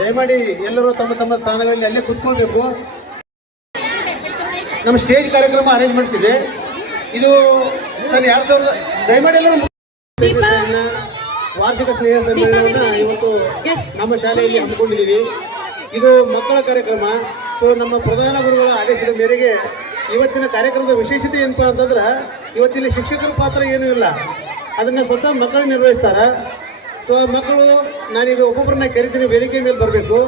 ದಯಮಾಡಿ ಎಲ್ಲರೂ ತಮ್ಮ ತಮ್ಮ ಸ್ಥಾನಗಳಲ್ಲಿ ಅಲ್ಲೇ ಕುತ್ಕೊಳ್ಬೇಕು. ನಮ್ಮ ಸ್ಟೇಜ್ ಕಾರ್ಯಕ್ರಮ ಅರೇಂಜ್ಮೆಂಟ್ಸ್ ಇದೆ ಇದು ಸರ್ ಎರಡ್ ಸಾವಿರದ ದಯಮಾಡಿ ಎಲ್ಲರೂ ವಾರ್ಷಿಕ ಸ್ನೇಹ ಸಮ್ಮೇಳನವನ್ನ ಇವತ್ತು ನಮ್ಮ ಶಾಲೆಯಲ್ಲಿ ಹಮ್ಮಿಕೊಂಡಿದ್ದೀವಿ. ಇದು ಮಕ್ಕಳ ಕಾರ್ಯಕ್ರಮ. ಸೊ ನಮ್ಮ ಪ್ರಧಾನ ಗುರುಗಳ ಆದೇಶದ ಮೇರೆಗೆ ಇವತ್ತಿನ ಕಾರ್ಯಕ್ರಮದ ವಿಶೇಷತೆ ಏನಪ್ಪಾ ಅಂತಂದ್ರೆ ಇವತ್ತಿಲ್ಲಿ ಶಿಕ್ಷಕರ ಪಾತ್ರ ಏನೂ ಇಲ್ಲ. ಅದನ್ನು ಸ್ವತಃ ಮಕ್ಕಳು ನಿರ್ವಹಿಸ್ತಾರ. ಸೊ ಮಕ್ಕಳು, ನಾನೀಗ ಒಬ್ಬೊಬ್ಬರನ್ನ ಕರಿತೀನಿ, ವೇದಿಕೆ ಮೇಲೆ ಬರಬೇಕು.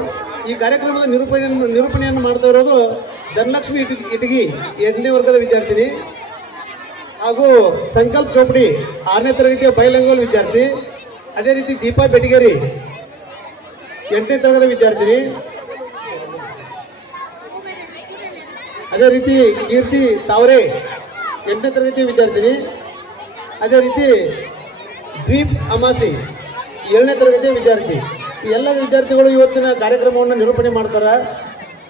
ಈ ಕಾರ್ಯಕ್ರಮದ ನಿರೂಪಣೆ, ನಿರೂಪಣೆಯನ್ನು ಮಾಡ್ತಾ ಇರೋದು ಧನಲಕ್ಷ್ಮಿ ಇಟಗಿ ಎಂಟನೇ ವರ್ಗದ ವಿದ್ಯಾರ್ಥಿನಿ ಹಾಗೂ ಸಂಕಲ್ಪ ಚೋಪಡಿ ಆರನೇ ತರಗತಿಯ ಬೈಲಂಗೋಲ್ ವಿದ್ಯಾರ್ಥಿ. ಅದೇ ರೀತಿ ದೀಪಾ ಬೆಟಗೇರಿ ಎಂಟನೇ ತರಗತಿ ವಿದ್ಯಾರ್ಥಿನಿ. ಅದೇ ರೀತಿ ಕೀರ್ತಿ ತಾವರೆ ಎಂಟನೇ ತರಗತಿ ವಿದ್ಯಾರ್ಥಿನಿ. ಅದೇ ರೀತಿ ದ್ವೀಪ್ ಅಮಾಸಿ ಏಳನೇ ತರಗತಿಯ ವಿದ್ಯಾರ್ಥಿ. ಎಲ್ಲ ವಿದ್ಯಾರ್ಥಿಗಳು ಇವತ್ತಿನ ಕಾರ್ಯಕ್ರಮವನ್ನು ನಿರೂಪಣೆ ಮಾಡ್ತಾರೆ.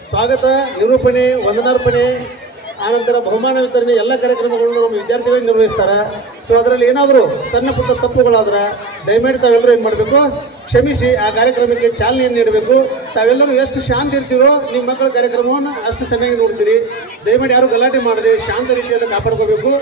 ಸ್ವಾಗತ, ನಿರೂಪಣೆ, ವಂದನಾರ್ಪಣೆ, ಆನಂತರ ಬಹುಮಾನ ವಿತರಣೆ, ಎಲ್ಲ ಕಾರ್ಯಕ್ರಮಗಳನ್ನು ನಮ್ಮ ವಿದ್ಯಾರ್ಥಿಗಳು ನಿರ್ವಹಿಸ್ತಾರೆ. ಸೊ ಅದರಲ್ಲಿ ಏನಾದರೂ ಸಣ್ಣ ಪುಟ್ಟ ತಪ್ಪುಗಳಾದ್ರೆ ದಯಮಾಡಿ ತಾವೆಲ್ಲರೂ ಏನು ಮಾಡಬೇಕು? ಕ್ಷಮಿಸಿ ಆ ಕಾರ್ಯಕ್ರಮಕ್ಕೆ ಚಾಲನೆಯನ್ನು ನೀಡಬೇಕು. ತಾವೆಲ್ಲರೂ ಎಷ್ಟು ಶಾಂತಿ ಇರ್ತೀರೋ ನಿಮ್ಮ ಮಕ್ಕಳ ಕಾರ್ಯಕ್ರಮವನ್ನು ಅಷ್ಟು ಚೆನ್ನಾಗಿ ನೋಡ್ತೀರಿ. ದಯಮಾಡಿ ಯಾರು ಗಲಾಟೆ ಮಾಡದೆ ಶಾಂತ ರೀತಿಯನ್ನು ಕಾಪಾಡ್ಕೋಬೇಕು.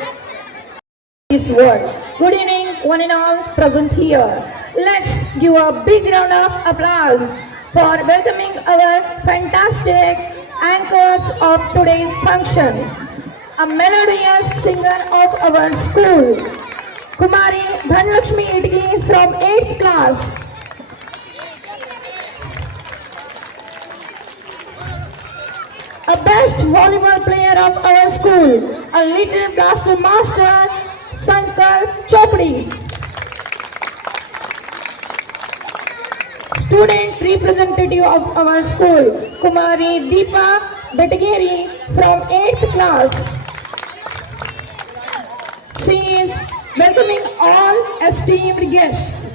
His word. Good evening, one and all present here. Let's give a big round of applause for welcoming our fantastic anchors of today's function. A melodious singer of our school, Kumari Dhanlakshmi Idgi from 8th class. A best volleyball player of our school, a little blaster master, Sankar Chopdi. Student representative of our school, Kumari Deepa Betageri from 8th class. She is welcoming all esteemed guests.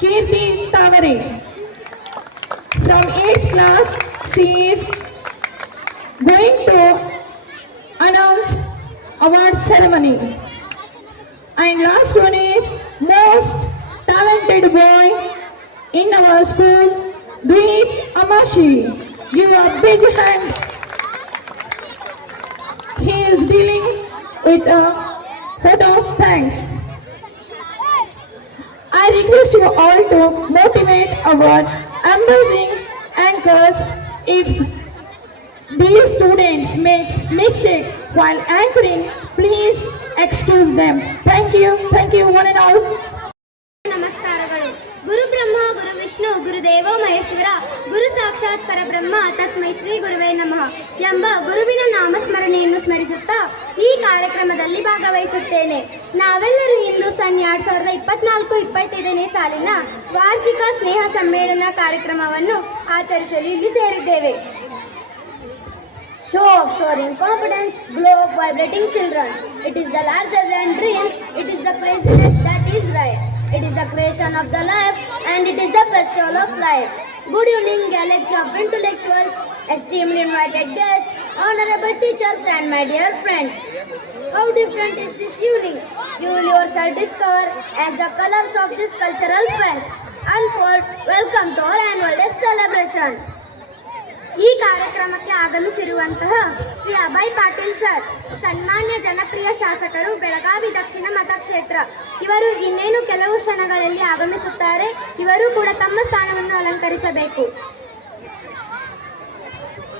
Kirti Tavare from 8th class, she is And last one is most talented boy in our school, Dweep Amashi. Give a big hand. He is dealing with a vote of thanks. I request you all to motivate our amazing anchors if these students make mistake while anchoring, please excuse them thank you thank you one and all ನಮಸ್ಕಾರಗಳು. ಗುರು ಬ್ರಹ್ಮ, ಗುರು ವಿಷ್ಣು ಗುರುದೇವ ಮಹೇಶ್ವರ, ಗುರು ಸಾಕ್ಷಾತ್ ಪರಬ್ರಹ್ಮ, ತಸ್ಮೈ ಶ್ರೀ ಗುರುವೇ ನಮಃ ಎಂಬ ಗುರುವಿನ ನಾಮಸ್ಮರಣೆಯನ್ನು ಸ್ಮರಿಸುತ್ತಾ ಈ ಕಾರ್ಯಕ್ರಮದಲ್ಲಿ ಭಾಗವಹಿಸುತ್ತೇನೆ. ನಾವೆಲ್ಲರೂ ಇಂದು ಸನ್ ಎರಡ್ ಸಾವಿರದ ಇಪ್ಪತ್ನಾಲ್ಕು ಇಪ್ಪತ್ತೈದನೇ ಸಾಲಿನ ವಾರ್ಷಿಕ ಸ್ನೇಹ ಸಮ್ಮೇಳನ ಕಾರ್ಯಕ್ರಮವನ್ನು ಆಚರಿಸಲು ಇಲ್ಲಿ ಸೇರಿದ್ದೇವೆ. Show of soaring confidence, glow of vibrating children. It is the larger than dreams, it is the craziness that is right. It is the creation of the life and it is the festival of life. Good evening, galaxy of intellectuals, esteemed invited guests, honorable teachers and my dear friends. How different is this evening? You will yourself discover as the colors of this cultural fest unfold. Welcome to our annual day celebration. ಈ ಕಾರ್ಯಕ್ರಮಕ್ಕೆ ಆಗಮಿಸಿರುವಂತಹ Shri Abhay Patil sir, ಸನ್ಮಾನ್ಯ ಜನಪ್ರಿಯ ಶಾಸಕರು ಬೆಳಗಾವಿ ದಕ್ಷಿಣ ಮತಕ್ಷೇತ್ರ. ಇವರು ಇನ್ನೇನು ಕೆಲವು ಕ್ಷಣಗಳಲ್ಲಿ ಆಗಮಿಸುತ್ತಾರೆ, ಇವರು ಕೂಡ ತಮ್ಮ ಸ್ಥಾನವನ್ನು ಅಲಂಕರಿಸಬೇಕು.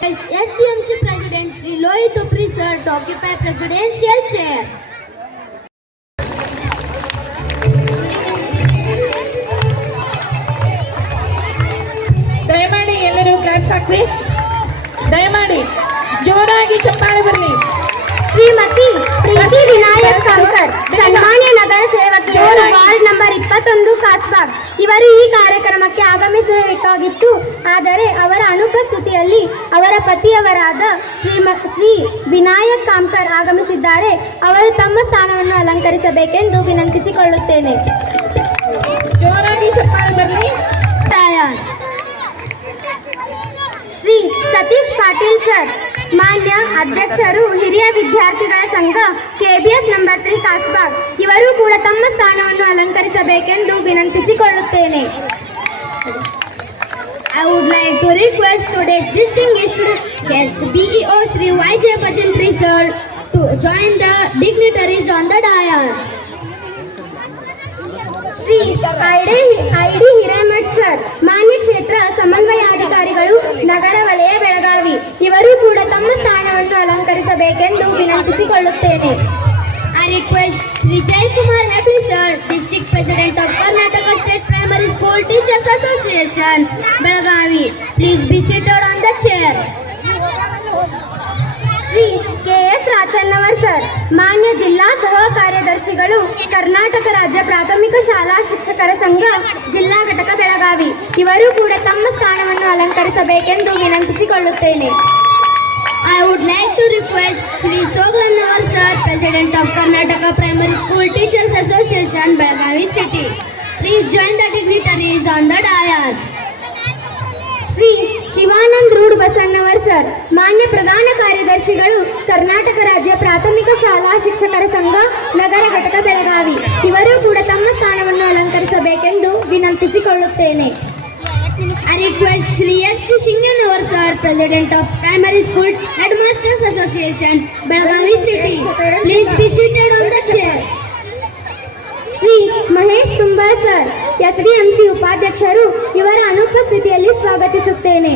S C president Shri Lohit Upri sir to occupy presidential ದಯಮಾಡಿ ಜೋರಾಗಿ ಚಪ್ಪಾಳೆ ಬರಲಿ ಶ್ರೀಮತಿ ಪ್ರೀತಿ ವಿನಾಯಕ್ ಕಾಂಕರ್. ಸನ್ಮಾನ್ಯ ನಗರ ಸೇವಕಿಯರು ವಾರ್ಡ್ ನಂಬರ್ ಇಪ್ಪತ್ತೊಂದು ಕಾಸ್ಬಾಗ್ ಇವರು ಈ ಕಾರ್ಯಕ್ರಮಕ್ಕೆ ಆಗಮಿಸಬೇಕಾಗಿತ್ತು. ಆದರೆ ಅವರ ಅನುಪಸ್ಥಿತಿಯಲ್ಲಿ ಅವರ ಪತಿಯವರಾದ ಶ್ರೀಮ ಶ್ರೀ ವಿನಾಯಕ್ ಕಾಂಕರ್ ಆಗಮಿಸಿದ್ದಾರೆ. ಅವರು ತಮ್ಮ ಸ್ಥಾನವನ್ನು ಅಲಂಕರಿಸಬೇಕೆಂದು ವಿನಂತಿಸಿಕೊಳ್ಳುತ್ತೇನೆ. ಜೋರಾಗಿ ಚಪ್ಪಾಳೆ ಬರಲಿ. ಶ್ರೀ ಸತೀಶ್ ಪಾಟೀಲ್ ಸರ್. ಮಾನ್ಯ ಅಧ್ಯಕ್ಷರು, ಹಿರಿಯ ವಿದ್ಯಾರ್ಥಿಗಳ ಸಂಘ ಕೆಬಿಎಸ್ ನಂಬರ್ ತ್ರೀ ಕಾಸ್ಬಾಗ್ ಇವರು ಕೂಡ ತಮ್ಮ ಸ್ಥಾನವನ್ನು ಅಲಂಕರಿಸಬೇಕೆಂದು ವಿನಂತಿಸಿಕೊಳ್ಳುತ್ತೇನೆ. I would like to request today's distinguished guest BEO Shri Y J Pachintri sir to join the dignitaries on the dais Shri ID ID Hiremath sir. ಮಾನ್ಯ ಕ್ಷೇತ್ರ ಸಮನ್ವಯಾಧಿಕಾರಿಗಳು ನಗರ ವಲಯ ಬೆಳಗಾವಿ. ಇವರು ಕೂಡ ತಮ್ಮ ಸ್ಥಾನವನ್ನು ಅಲಂಕರಿಸಬೇಕೆಂದು ವಿನಂತಿಸಿಕೊಳ್ಳುತ್ತೇನೆ. I request Shri Jayakumar Hebli sir district president of Karnataka state primary school teachers association Belagavi please be on the chair Shri K. Rachannavar sir. ಮಾನ್ಯ ಜಿಲ್ಲಾ ಸಹ ಕಾರ್ಯದರ್ಶಿಗಳು ಕರ್ನಾಟಕ ರಾಜ್ಯ ಪ್ರಾಥಮಿಕ ಶಾಲಾ ಶಿಕ್ಷಕರ ಸಂಘ ಜಿಲ್ಲಾ ಘಟಕ ಬೆಳಗಾವಿ. ಇವರು ಕೂಡ ತಮ್ಮ ಸ್ಥಾನವನ್ನು ಅಲಂಕರಿಸಬೇಕೆಂದು ವಿನಂತಿಸಿಕೊಳ್ಳುತ್ತೇನೆ. I would like to request Shri Sogannavar sir president of Karnataka primary school teachers association Belagavi city please join the dignitaries on the dais Shri Shivanand Rud Basannavar sir. ಮಾನ್ಯ ಪ್ರಧಾನ ಕಾರ್ಯದರ್ಶಿಗಳು, ಕರ್ನಾಟಕ ರಾಜ್ಯ ಪ್ರಾಥಮಿಕ ಶಾಲಾ ಶಿಕ್ಷಕರ ಸಂಘ, ನಗರ ಘಟಕ ಬೆಳಗಾವಿ. ಇವರು ಕೂಡ ತಮ್ಮ ಸ್ಥಾನವನ್ನು ಅಲಂಕರಿಸಬೇಕೆಂದು ವಿನಂತಿಸಿಕೊಳ್ಳುತ್ತೇನೆ. I request Shri S T Shinyanavar sir president of primary school headmasters association Belagavi city please be seated of the chair Shri Mahesh Tumba sir. SDMC ಉಪಾಧ್ಯಕ್ಷರು ಇವರ ಅನುಪಸ್ಥಿತಿಯಲ್ಲಿ ಸ್ವಾಗತಿಸುತ್ತೇನೆ.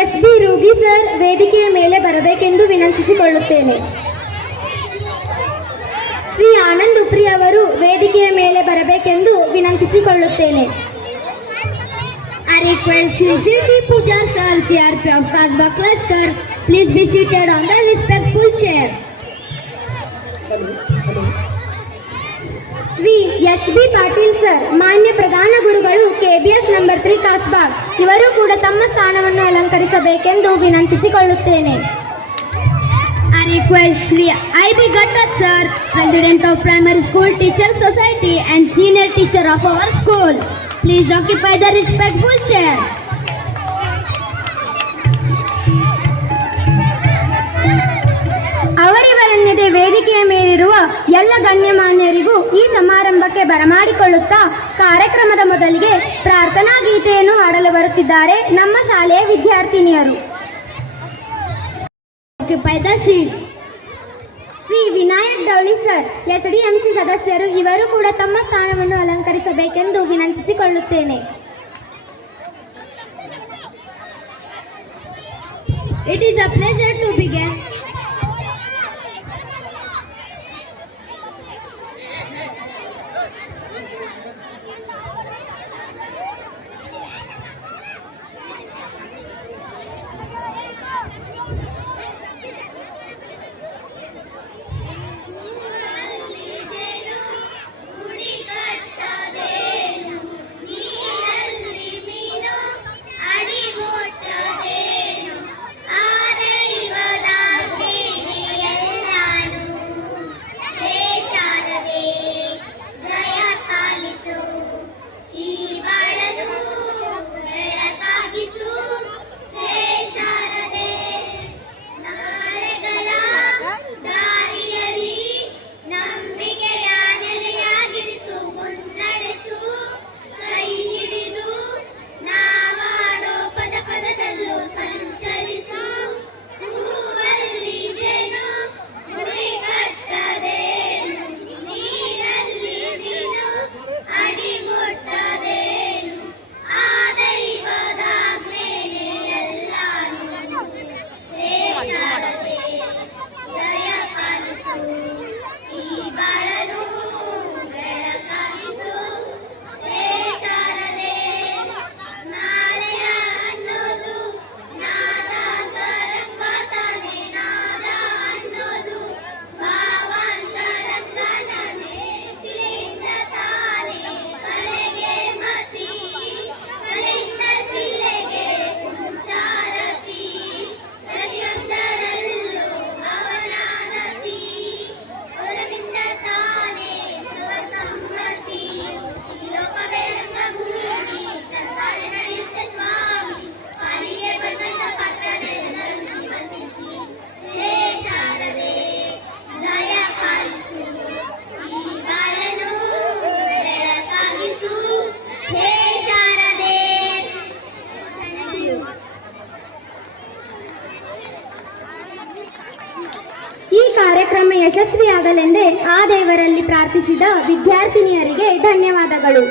ಎಸ್ ಬಿ ರೂಗಿ ಸರ್ ವೇದಿಕೆಯ ಮೇಲೆ ಬರಬೇಕೆಂದು ವಿನಂತಿಸಿಕೊಳ್ಳುತ್ತೇನೆ. ಶ್ರೀ ಆನಂದ್ ಉಪ್ರಿ ಅವರು ವೇದಿಕೆಯ ಮೇಲೆ ಬರಬೇಕೆಂದು ವಿನಂತಿಸಿಕೊಳ್ಳುತ್ತೇನೆ. I request Sri Siddhi Pujar sir, CRP of Kasba Cluster. Please be seated on the respectful chair. Shri S B Patil sir ಮಾನ್ಯ ಪ್ರಧಾನ ಗುರುಗಳು ಕೆಬಿಎಸ್ ನಂಬರ್ ತ್ರೀ ಕಾಸ್ಬಾಗ್ ಇವರು ಕೂಡ ತಮ್ಮ ಸ್ಥಾನವನ್ನು ಅಲಂಕರಿಸಬೇಕೆಂದು ವಿನಂತಿಸಿಕೊಳ್ಳುತ್ತೇನೆ I request Shri I.B. Gattat sir, President of Primary School Teacher Society and Senior Teacher of our school. Please occupy the respectful chair. ಅವರಿವರನ್ನಿದೆ ವೇದಿಕೆಯ ಮೇಲಿರುವ ಎಲ್ಲ ಗಣ್ಯಮಾನ್ಯರಿಗೂ ಈ ಸಮಾರಂಭಕ್ಕೆ ಬರಮಾಡಿಕೊಳ್ಳುತ್ತಾ ಕಾರ್ಯಕ್ರಮದ ಮೊದಲಿಗೆ ಪ್ರಾರ್ಥನಾ ಗೀತೆಯನ್ನು ಹಾಡಲು ಬರುತ್ತಿದ್ದಾರೆ ನಮ್ಮ ಶಾಲೆಯ ವಿದ್ಯಾರ್ಥಿನಿಯರು Occupy. Shri Vinayak Dauli sir SDMC ಸದಸ್ಯರು ಇವರು ಕೂಡ ತಮ್ಮ ಸ್ಥಾನವನ್ನು ಅಲಂಕರಿಸಬೇಕೆಂದು ವಿನಂತಿಸಿಕೊಳ್ಳುತ್ತೇನೆ it is a pleasure to begin. ಪ್ರಾರ್ಥಿಸಿದ ವಿದ್ಯಾರ್ಥಿನಿಯರಿಗೆ ಧನ್ಯವಾದಗಳು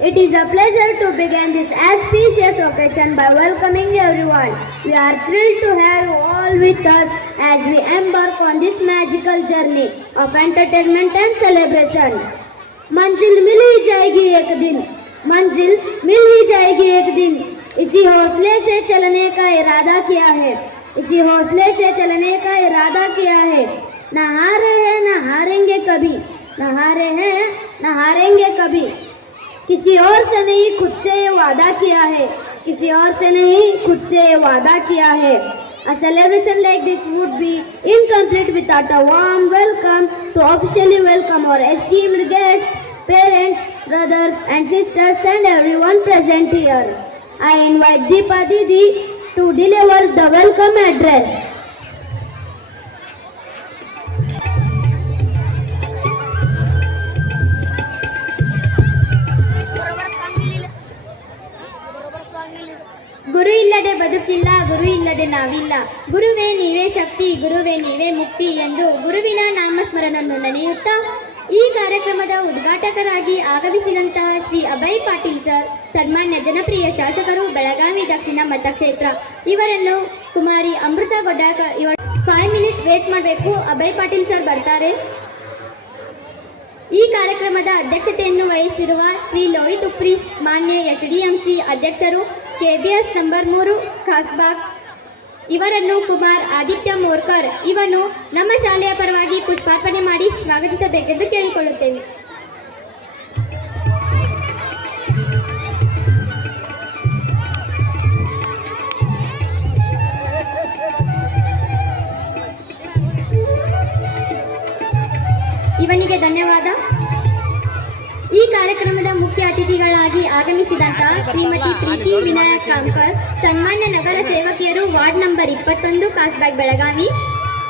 It is a pleasure to begin this auspicious occasion by welcoming everyone. We are thrilled to have you all with us as we embark on this magical journey of entertainment and celebration. मंजिल मिल ही जाएगी एक दिन, मंजिल मिल ही जाएगी एक दिन। इसी हौसले से चलने का इरादा किया है, इसी हौसले से चलने का इरादा किया है। न हारे हैं न हारेंगे कभी न हारे हैं न हारेंगे कभी। किसी और से नहीं, खुद से ये वादा किया है, किसी और से नहीं, खुद से ये वादा किया है। A celebration like this would be incomplete without a warm welcome to officially welcome our esteemed guests, parents, brothers and sisters and everyone present here. I invite Deepa Didi to deliver the welcome address. ಗುರು ಇಲ್ಲದೆ ಬದುಕಿಲ್ಲ, ಗುರು ಇಲ್ಲದೆ ನಾವಿಲ್ಲ. ಗುರುವೇ ನೀವೇ ಶಕ್ತಿ, ಗುರುವೇ ನೀವೇ ಮುಕ್ತಿ ಎಂದು ಗುರುವಿನ ನಾಮಸ್ಮರಣವನ್ನು ನೆನೆಯುತ್ತಾ ಈ ಕಾರ್ಯಕ್ರಮದ ಉದ್ಘಾಟಕರಾಗಿ ಆಗಮಿಸಿದಂತಹ ಶ್ರೀ ಅಭಯ್ ಪಾಟೀಲ್ ಸರ್, ಸನ್ಮಾನ್ಯ ಜನಪ್ರಿಯ ಶಾಸಕರು ಬೆಳಗಾವಿ ದಕ್ಷಿಣ ಮತಕ್ಷೇತ್ರ. ಇವರನ್ನು ಕುಮಾರಿ ಅಮೃತ ಗೊಡ್ಡಾಕ ಇವರು ಫೈವ್ ಮಿನಿಟ್ ವೇಟ್ ಮಾಡಬೇಕು. ಅಭಯ್ ಪಾಟೀಲ್ ಸರ್ ಬರ್ತಾರೆ. ಈ ಕಾರ್ಯಕ್ರಮದ ಅಧ್ಯಕ್ಷತೆಯನ್ನು ವಹಿಸಿರುವ ಶ್ರೀ ಲೋಹಿತ್ ಉಪ್ರೀಸ್ ಮಾನ್ಯ ಎಸ್ ಡಿ ಎಂ ಸಿ ಅಧ್ಯಕ್ಷರು ಕೆಬಿಎಸ್ ನಂಬರ್ ಮೂರು ಖಾಸ್ಬಾಗ್ ಇವರನ್ನು ಕುಮಾರ್ ಆದಿತ್ಯ ಮೋರ್ಕರ್, ಇವನು ನಮ್ಮ ಶಾಲೆಯ ಪರವಾಗಿ ಪುಷ್ಪಾರ್ಪಣೆ ಮಾಡಿ ಸ್ವಾಗತಿಸಬೇಕೆಂದು ಕೇಳಿಕೊಳ್ಳುತ್ತೇವೆ. ಇವನಿಗೆ ಧನ್ಯವಾದ. ಈ ಕಾರ್ಯಕ್ರಮದ ಮುಖ್ಯ ಅತಿಥಿಗಳಾಗಿ ಆಗಮಿಸಿದಂತಹ ಶ್ರೀಮತಿ ಪ್ರೀತಿ ವಿನಾಯಕ್ ಕಾಂಕರ್, ಸನ್ಮಾನ್ಯ ನಗರ ಸೇವಕಿಯರು ವಾರ್ಡ್ ನಂಬರ್ ಇಪ್ಪತ್ತೊಂದು ಕಾಸ್ಬಾಗ್ ಬೆಳಗಾವಿ.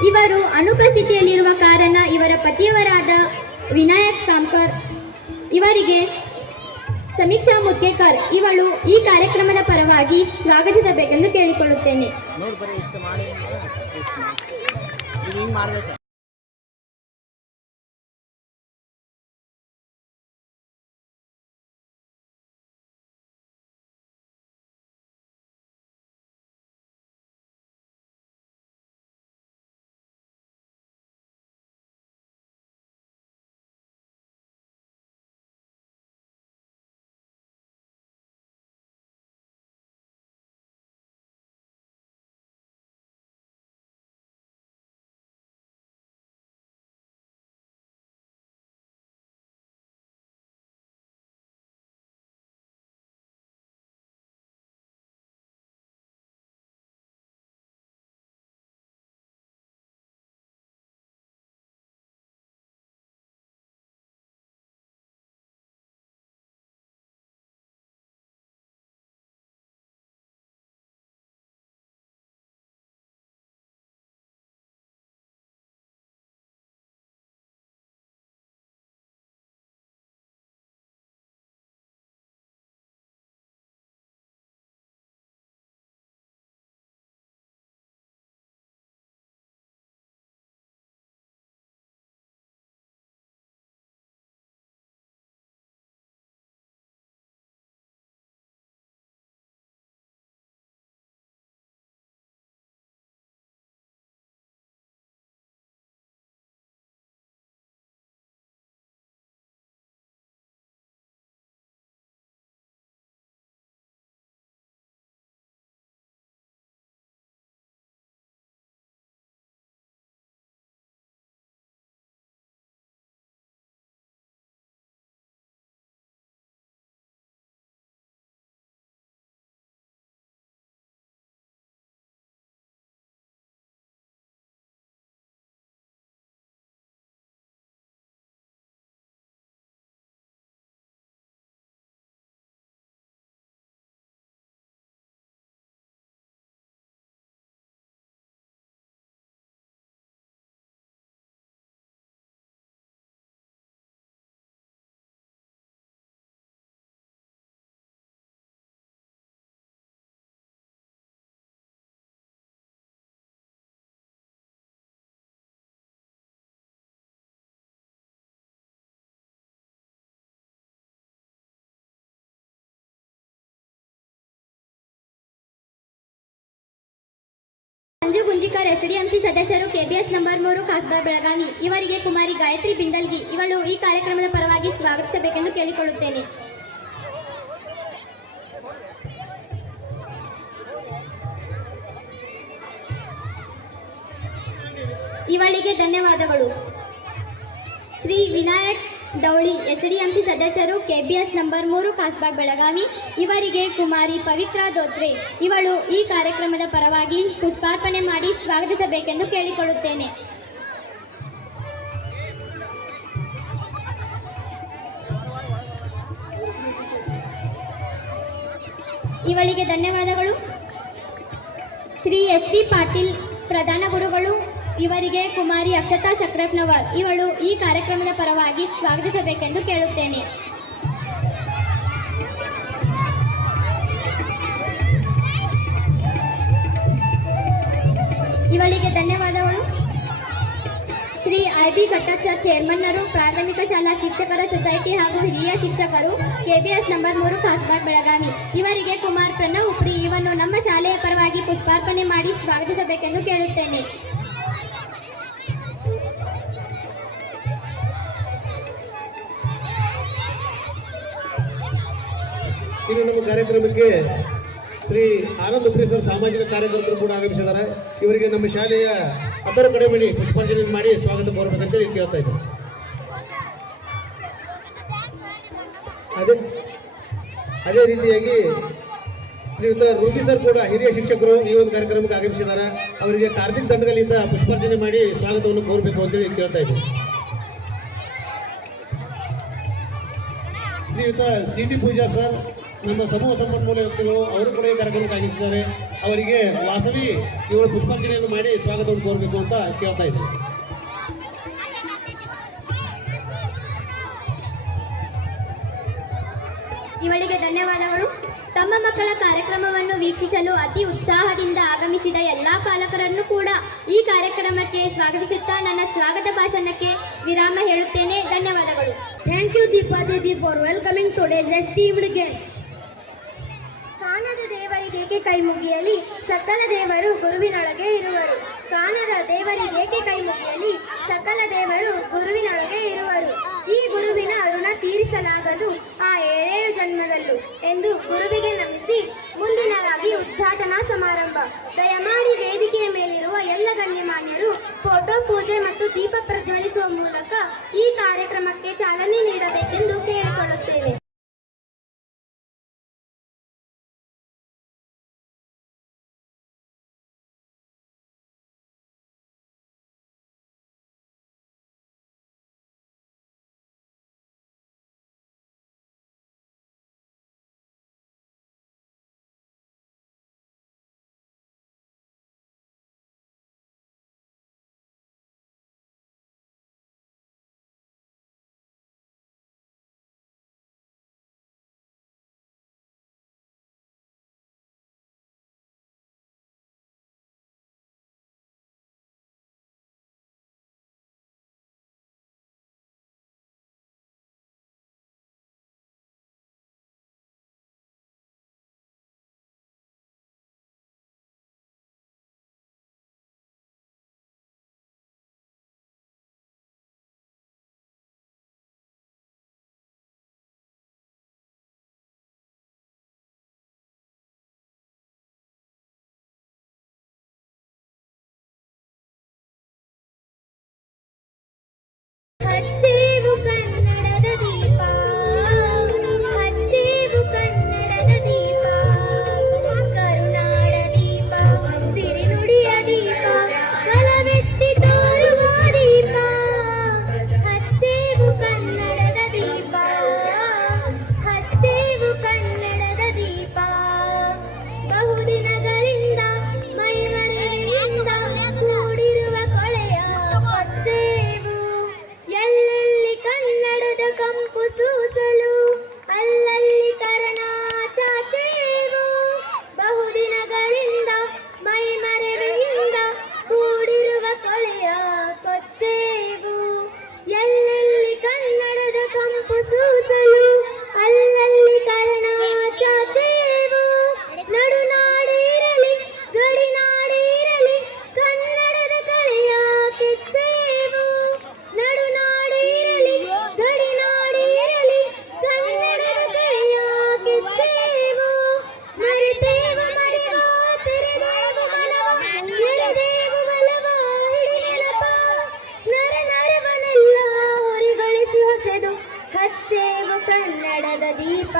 ಇವರು ಅನುಪಸ್ಥಿತಿಯಲ್ಲಿರುವ ಕಾರಣ ಇವರ ಪತಿಯವರಾದ ವಿನಾಯಕ್ ಕಾಂಪರ್ ಇವರಿಗೆ ಸಮೀಕ್ಷಾ ಮುತ್ಕೇಕರ್ ಇವಳು ಈ ಕಾರ್ಯಕ್ರಮದ ಪರವಾಗಿ ಸ್ವಾಗತಿಸಬೇಕೆಂದು ಕೇಳಿಕೊಳ್ಳುತ್ತೇನೆ. ಸಂಜು ಗುಂಜಿಕರ್ ಎಸ್ಡಿಎಂಸಿ ಸದಸ್ಯರು ಕೆಬಿಎಸ್ ನಂಬರ್ ಮೂರು ಕಾಸ್ಬಾ ಬೆಳಗಾವಿ. ಇವರಿಗೆ ಕುಮಾರಿ ಗಾಯತ್ರಿ ಬಿಂದಲ್ಗಿ ಇವಳು ಈ ಕಾರ್ಯಕ್ರಮದ ಪರವಾಗಿ ಸ್ವಾಗತಿಸಬೇಕೆಂದು ಕೇಳಿಕೊಳ್ಳುತ್ತೇನೆ. ಇವಳಿಗೆ ಧನ್ಯವಾದಗಳು. ಶ್ರೀ ವಿನಾಯಕ್ ಡೌಳಿ ಎಸ್ಡಿಎಂಸಿ ಸದಸ್ಯರು ಕೆಬಿಎಸ್ ನಂಬರ್ ಮೂರು ಕಾಸ್ಬಾಗ್ ಬೆಳಗಾವಿ. ಇವರಿಗೆ ಕುಮಾರಿ ಪವಿತ್ರ ದೋತ್ರೆ ಇವಳು ಈ ಕಾರ್ಯಕ್ರಮದ ಪರವಾಗಿ ಪುಷ್ಪಾರ್ಪಣೆ ಮಾಡಿ ಸ್ವಾಗತಿಸಬೇಕೆಂದು ಕೇಳಿಕೊಳ್ಳುತ್ತೇನೆ. ಇವಳಿಗೆ ಧನ್ಯವಾದಗಳು. ಶ್ರೀ ಎಸ್ ಪಿ ಪಾಟೀಲ್, ಪ್ರಧಾನ ಗುರುಗಳು ಇವರಿಗೆ ಕುಮಾರಿ ಅಕ್ಷತಾ ಸಕ್ರಪ್ನವರ್ ಇವಳು ಈ ಕಾರ್ಯಕ್ರಮದ ಪರವಾಗಿ ಸ್ವಾಗತಿಸಬೇಕೆಂದು ಕೇಳುತ್ತೇನೆ. ಇವಳಿಗೆ ಧನ್ಯವಾದಗಳು. ಶ್ರೀ ಐ ಬಿ ಘಟ್ಟಾಚಾರ್ ಚೇರ್ಮನ್ನರು, ಪ್ರಾಥಮಿಕ ಶಾಲಾ ಶಿಕ್ಷಕರ ಸೊಸೈಟಿ ಹಾಗೂ ಹಿರಿಯ ಶಿಕ್ಷಕರು ಕೆಬಿಎಸ್ ನಂಬರ್ ಮೂರು ಖಾಸ್ಬಾಗ್ ಬೆಳಗಾವಿ ಇವರಿಗೆ ಕುಮಾರ್ ಪ್ರಣವ್ ಉಪ್ರಿ, ಇವನ್ನು ನಮ್ಮ ಶಾಲೆಯ ಪರವಾಗಿ ಪುಷ್ಪಾರ್ಪಣೆ ಮಾಡಿ ಸ್ವಾಗತಿಸಬೇಕೆಂದು ಕೇಳುತ್ತೇನೆ. ಇನ್ನು ನಮ್ಮ ಕಾರ್ಯಕ್ರಮಕ್ಕೆ ಶ್ರೀ ಆನಂದ್ ಉಪ್ರಿ ಸರ್ ಸಾಮಾಜಿಕ ಕಾರ್ಯಕರ್ತರು ಕೂಡ ಆಗಮಿಸಿದ್ದಾರೆ. ಇವರಿಗೆ ನಮ್ಮ ಶಾಲೆಯ ಅದರ ಕಡೆ ಮಾಡಿ ಪುಷ್ಪಾರ್ಚನೆ ಮಾಡಿ ಸ್ವಾಗತ ಕೋರಬೇಕಂತೇಳಿ ಕೇಳ್ತಾ ಇದ್ದಾರೆ ಅದೇ ಅದೇ ರೀತಿಯಾಗಿ ಶ್ರೀಯುತ ರೂಬಿ ಸರ್ ಕೂಡ ಹಿರಿಯ ಶಿಕ್ಷಕರು ಈ ಒಂದು ಕಾರ್ಯಕ್ರಮಕ್ಕೆ ಆಗಮಿಸಿದ್ದಾರೆ. ಅವರಿಗೆ ಕಾರ್ತಿಕ್ ತಂಡಗಳಿಂದ ಪುಷ್ಪಾರ್ಚನೆ ಮಾಡಿ ಸ್ವಾಗತವನ್ನು ಕೋರಬೇಕು ಅಂತೇಳಿ ಕೇಳ್ತಾ ಇದ್ದೀವಿ ಶ್ರೀಯುತ ಸಿ ಟಿ ಪೂಜಾ ಸರ್ ನಮ್ಮ ಸಮೂಹ ಸಂಪನ್ಮೂಲ ವ್ಯಕ್ತಿಗಳು ಅವರು ಕೂಡ ಈ ಕಾರ್ಯಕ್ರಮಕ್ಕೆ ಆಗಿರ್ತಾರೆ ಅವರಿಗೆ ವಾಸವಿ ಇವರು ಪುಷ್ಪಾರ್ಚನೆಯನ್ನು ಮಾಡಿ ಸ್ವಾಗತವನ್ನು ಕೋರಬೇಕು ಅಂತ ಕೇಳ್ತಾ ಇದ್ದಾರೆ ಇವಳಿಗೆ ಧನ್ಯವಾದಗಳು. ತಮ್ಮ ಮಕ್ಕಳ ಕಾರ್ಯಕ್ರಮವನ್ನು ವೀಕ್ಷಿಸಲು ಅತಿ ಉತ್ಸಾಹದಿಂದ ಆಗಮಿಸಿದ ಎಲ್ಲಾ ಪಾಲಕರನ್ನು ಕೂಡ ಈ ಕಾರ್ಯಕ್ರಮಕ್ಕೆ ಸ್ವಾಗತಿಸುತ್ತಾ ನನ್ನ ಸ್ವಾಗತ ಭಾಷಣಕ್ಕೆ ವಿರಾಮ ಹೇಳುತ್ತೇನೆ. ಧನ್ಯವಾದಗಳು. Thank you Deepa Dedi for welcoming today's esteemed guests. ಕಾಣದ ದೇವರಿಗೇಕೆ ಕೈ ಮುಗಿಯಲಿ, ಸಕಲ ದೇವರು ಗುರುವಿನೊಳಗೆ ಇರುವರು. ಕಾಣದ ದೇವರಿಗೇಕೆ ಕೈ ಮುಗಿಯಲಿ, ಸಕಲ ದೇವರು ಗುರುವಿನೊಳಗೆ ಇರುವರು. ಈ ಗುರುವಿನ ಋಣ ತೀರಿಸಲಾಗದು ಆ ಏಳೇಳು ಜನ್ಮದಲ್ಲೂ ಎಂದು ಗುರುವಿಗೆ ನಮಿಸಿ ಮುಂದಿನದಾಗಿ ಉದ್ಘಾಟನಾ ಸಮಾರಂಭ. ದಯಮಾಡಿ ವೇದಿಕೆಯ ಮೇಲಿರುವ ಎಲ್ಲ ಗಣ್ಯಮಾನ್ಯರು ಫೋಟೋ ಪೂಜೆ ಮತ್ತು ದೀಪ ಪ್ರಜ್ವಲಿಸುವ ಮೂಲಕ ಈ ಕಾರ್ಯಕ್ರಮಕ್ಕೆ ಚಾಲನೆ ನೀಡಬೇಕೆಂದು ಕೇಳಿಕೊಳ್ಳುತ್ತೇವೆ. ಕನ್ನಡದ ದೀಪ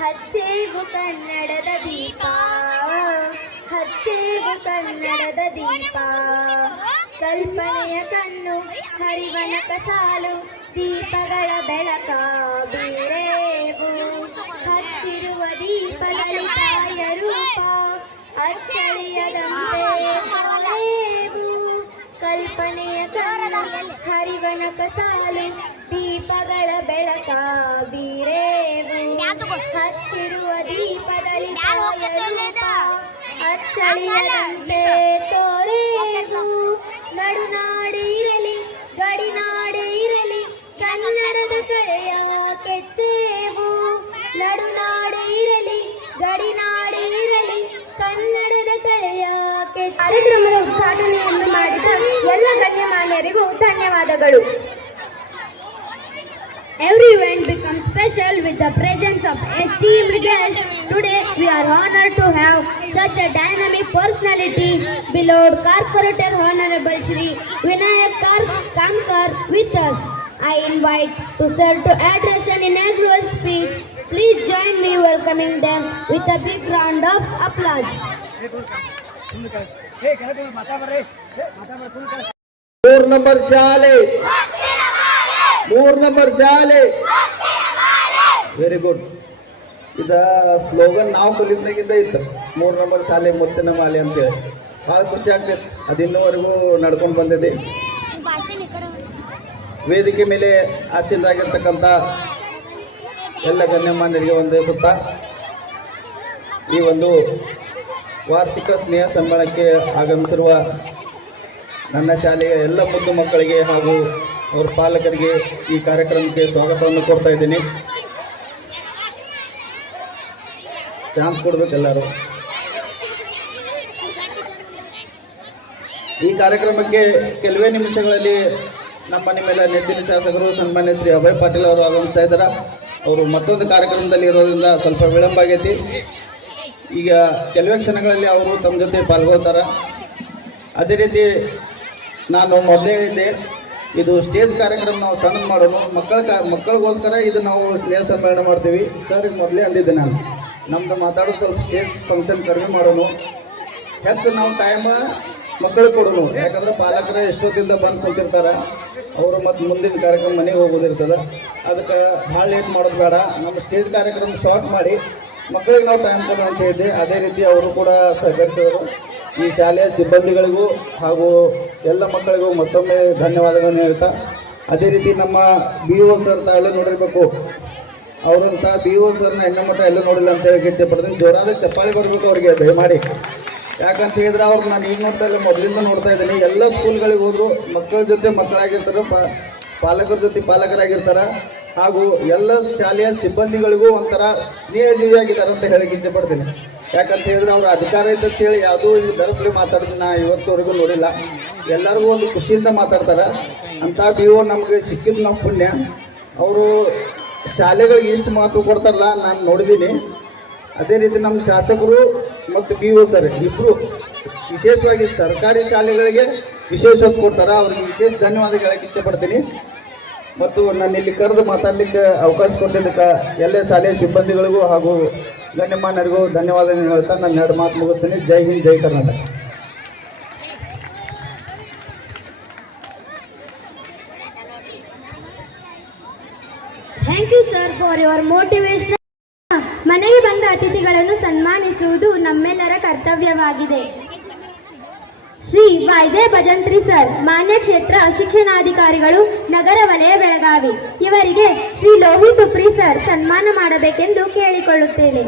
ಹಚ್ಚೇವು ಕನ್ನಡದ ದೀಪ ಹಚ್ಚೇವು ಕನ್ನಡದ ದೀಪ. ಕಲ್ಪನೆಯ ಕಣ್ಣು ಹರಿವನ ಕಸಾಲು ದೀಪಗಳ ಬೆಳಕ ಬೇರೇವು ಹಚ್ಚಿರುವ ದೀಪದಲ್ಲಿ ರೂಪ ಅಚ್ಚಳಿಯದಂತೆ. ಕಲ್ಪನೆಯ ಕಣ್ಣು ಹರಿವನ ಕಸಾಲೆ ದೀಪಗಳ ಬೆಳಕ ಬೀರೇವು. ಹಚ್ಚಿರುವ ದೀಪದಲ್ಲಿ ಅಚ್ಚಳಿಯದಂತೆ ತೋರೇವು. ನಡುನಾಡೆ ಇರಲಿ ಗಡಿನಾಡೆ ಇರಲಿ ಕನ್ನಡದ ಕಳೆಯ ಕೆಚ್ಚೇವು. ನಡುನಾಡೆ ಇರಲಿ ಗಡಿನಾಡೆ ಇರಲಿ ಕನ್ನಡದ ಕೆಚ್ಚ ಕಾರ್ಯಕ್ರಮದ ಉದ್ಘಾಟನೆಯನ್ನು ಎಲ್ಲ ಗಣ್ಯಮಾನ್ಯರಿಗೂ ಧನ್ಯವಾದಗಳು. Every event become special with the presence of esteemed guest today we are honour to have such a dynamic personality beloved corporator honourable Shri Vinayak Kar Kamkar with us I invite to sir to address an inaugural speech please join me welcoming them with a big round of applause ಹೇ ಕೆಳಗೆ ಮಾತಾ ಮೂರ್ number ಶಾಲೆ. ಮೂರ್ number ಶಾಲೆ. Very good ಇದ slogan ನಾವು ಕಲಿತಾಗಿದ್ದ ಇತ್ತು. ಮೂರ್ ನಂಬರ್ ಶಾಲೆ, ಮುತ್ತಿನ ಮಾಲೆ ಅಂತೇಳಿ ಭಾಳ ಖುಷಿ ಆಗ್ತೈತೆ ಅದು ಇನ್ನೂವರೆಗೂ ನಡ್ಕೊಂಡು ಬಂದಿದೆ ವೇದಿಕೆ ಮೇಲೆ ಆಸೀನರಾಗಿರ್ತಕ್ಕಂಥ ಎಲ್ಲ ಗಣ್ಯಮಾನ್ಯರಿಗೆ ಒಂದೇ ಸುತ್ತ ಈ ಒಂದು ವಾರ್ಷಿಕ ಸ್ನೇಹ ಸಂಬಳಕ್ಕೆ ಆಗಮಿಸಿರುವ ನನ್ನ ಶಾಲೆಯ ಎಲ್ಲ ಮುದ್ದು ಮಕ್ಕಳಿಗೆ ಹಾಗೂ ಅವರ ಪಾಲಕರಿಗೆ ಈ ಕಾರ್ಯಕ್ರಮಕ್ಕೆ ಸ್ವಾಗತವನ್ನು ಕೊಡ್ತಾ ಇದ್ದೀನಿ. ಚಾನ್ಸ್ ಎಲ್ಲರೂ. ಈ ಕಾರ್ಯಕ್ರಮಕ್ಕೆ ಕೆಲವೇ ನಿಮಿಷಗಳಲ್ಲಿ ನಮ್ಮ ನಿಮ್ಮೆಲ್ಲ ನೆಚ್ಚಿನ ಶಾಸಕರು, ಸನ್ಮಾನ್ಯ ಶ್ರೀ ಅಭಯ್ ಪಾಟೀಲ್ ಅವರು ಆಗಮಿಸ್ತಾ ಇದ್ದಾರೆ. ಅವರು ಮತ್ತೊಂದು ಕಾರ್ಯಕ್ರಮದಲ್ಲಿ ಇರೋದ್ರಿಂದ ಸ್ವಲ್ಪ ವಿಳಂಬ ಆಗೈತಿ. ಈಗ ಕೆಲವೇ ಕ್ಷಣಗಳಲ್ಲಿ ಅವರು ತಮ್ಮ ಜೊತೆ ಪಾಲ್ಗೊಳ್ತಾರೆ. ಅದೇ ರೀತಿ ನಾನು ಮೊದಲೇ ಹೇಳಿದ್ದೆ, ಇದು ಸ್ಟೇಜ್ ಕಾರ್ಯಕ್ರಮ ನಾವು ಸಣ್ಣ ಮಾಡೋಣ ಮಕ್ಕಳ ಕಾ, ಮಕ್ಕಳಿಗೋಸ್ಕರ ಇದು ನಾವು ಸ್ನೇಹ ಸಮ್ಮೇಳನ ಮಾಡ್ತೀವಿ. ಸರ್ ಮೊದಲೇ ಅಂದಿದ್ದೆ ನಾನು. ನಮ್ದು ಮಾತಾಡೋದು ಸ್ವಲ್ಪ ಸ್ಟೇಜ್ ಫಂಕ್ಷನ್ ಕಡಿಮೆ ಮಾಡೋಣ ಹೆಚ್ಚು ನಾವು ಟೈಮ ಮಕ್ಕಳಿಗೆ ಕೊಡೋಣ ಯಾಕಂದ್ರೆ ಪಾಲಕರು ಎಷ್ಟೊತ್ತಿಂದ ಬಂದು ಕುಂತಿರ್ತಾರೆ, ಅವರು ಮತ್ತು ಮುಂದಿನ ಕಾರ್ಯಕ್ರಮ ಮನೆಗೆ ಹೋಗೋದಿರ್ತದೆ. ಅದಕ್ಕೆ ಭಾಳ ಲೇಟ್ ಮಾಡೋದು ಬೇಡ. ನಮ್ಮ ಸ್ಟೇಜ್ ಕಾರ್ಯಕ್ರಮ ಶಾರ್ಟ್ ಮಾಡಿ ಮಕ್ಕಳಿಗೆ ನಾವು ಟೈಮ್ ಕೊಡೋಣ ಅಂತ ಹೇಳಿದ್ದೆ. ಅದೇ ರೀತಿ ಅವರು ಕೂಡ ಸಹಕರಿಸಿದರು. ಈ ಶಾಲೆಯ ಸಿಬ್ಬಂದಿಗಳಿಗೂ ಹಾಗೂ ಎಲ್ಲ ಮಕ್ಕಳಿಗೂ ಮತ್ತೊಮ್ಮೆ ಧನ್ಯವಾದಗಳನ್ನು ಹೇಳ್ತಾ, ಅದೇ ರೀತಿ ನಮ್ಮ ಬಿ ಒ ಸರ್ ತಾವೆಲ್ಲ ನೋಡಿರಬೇಕು. ಅವರಂಥ ಬಿ ಒ ಸರ್ನ ಹೆಣ್ಣು ಮಟ್ಟ ಎಲ್ಲೂ ನೋಡಿಲ್ಲ ಅಂತ ಹೇಳಿ ಇಚ್ಛೆ ಪಡ್ತೀನಿ ಜೋರಾದ ಚಪ್ಪಾಳಿ ಬರಬೇಕು ಅವ್ರಿಗೆ, ದಯಮಾಡಿ. ಯಾಕಂತ ಹೇಳಿದ್ರೆ ಅವ್ರು ನಾನು ಈಗ ನೋಡ್ತಾ ಇಲ್ಲ ಮೊದಲಿಂದ ನೋಡ್ತಾ ಇದ್ದೀನಿ. ಎಲ್ಲ ಸ್ಕೂಲ್ಗಳಿಗೆ ಹೋದ್ರು ಮಕ್ಕಳ ಜೊತೆ ಮಕ್ಕಳಾಗಿರ್ತಾರೆ ಪಾಲಕರ ಜೊತೆ ಪಾಲಕರಾಗಿರ್ತಾರೆ. ಹಾಗೂ ಎಲ್ಲ ಶಾಲೆಯ ಸಿಬ್ಬಂದಿಗಳಿಗೂ ಒಂಥರ ಸ್ನೇಹಜೀವಿಯಾಗಿದ್ದಾರೆ ಅಂತ ಹೇಳಿ ಇಚ್ಛೆ ಪಡ್ತೀನಿ ಯಾಕಂತ ಹೇಳಿದ್ರೆ ಅವ್ರ ಅಧಿಕಾರ ಐತೆ ಅಂತೇಳಿ ಯಾವುದೂ ಈ ದರಪಡಿ ಮಾತಾಡೋದು ನಾ ಇವತ್ತುವರೆಗೂ ನೋಡಿಲ್ಲ. ಎಲ್ಲರಿಗೂ ಒಂದು ಖುಷಿಯಿಂದ ಮಾತಾಡ್ತಾರೆ. ಅಂಥ ಬಿ ಓ ನಮಗೆ ಸಿಕ್ಕಿದ್ದು ನಮ್ಮ ಪುಣ್ಯ. ಅವರು ಶಾಲೆಗಳಿಗೆ ಇಷ್ಟು ಮಹತ್ವ ಕೊಡ್ತಾರಲ್ಲ, ನಾನು ನೋಡಿದ್ದೀನಿ. ಅದೇ ರೀತಿ ನಮ್ಮ ಶಾಸಕರು ಮತ್ತು ಬಿ ಓ ಸರ್ ಇಬ್ಬರು ವಿಶೇಷವಾಗಿ ಸರ್ಕಾರಿ ಶಾಲೆಗಳಿಗೆ ವಿಶೇಷ ಒತ್ತು ಕೊಡ್ತಾರೆ. ಅವ್ರಿಗೆ ವಿಶೇಷ ಧನ್ಯವಾದ ಹೇಳಕ್ಕೆ ಇಷ್ಟಪಡ್ತೀನಿ ಮತ್ತು ನಾನು ಇಲ್ಲಿ ಕರೆದು ಮಾತಾಡಲಿಕ್ಕೆ ಅವಕಾಶ ಕೊಟ್ಟಿದ್ದಕ್ಕೆ ಎಲ್ಲ ಶಾಲೆಯ ಸಿಬ್ಬಂದಿಗಳಿಗೂ ಹಾಗೂ ಗಣ್ಯಮಾನ್ಯರಿಗೂ ಧನ್ಯವಾದ ಹೇಳ್ತಾ ನಾನು ಎರಡು ಮಾತು ಮುಗಿಸ್ತೀನಿ. Jai Hind, Jai Karnataka. Thank you sir for your motivation ಮನೆಗೆ ಬಂದ ಅತಿಥಿಗಳನ್ನು ಸನ್ಮಾನಿಸುವುದು ನಮ್ಮೆಲ್ಲರ ಕರ್ತವ್ಯವಾಗಿದೆ. ಶ್ರೀ ವೈಜಯ್ ಭಜಂತ್ರಿ ಸರ್, ಮಾನ್ಯ ಕ್ಷೇತ್ರ ಶಿಕ್ಷಣಾಧಿಕಾರಿಗಳು, ನಗರ ವಲಯ ಬೆಳಗಾವಿ. ಇವರಿಗೆ ಶ್ರೀ ಲೋಹಿತ್ ಉಪ್ರಿ ಸರ್ ಸನ್ಮಾನ ಮಾಡಬೇಕೆಂದು ಕೇಳಿಕೊಳ್ಳುತ್ತೇನೆ.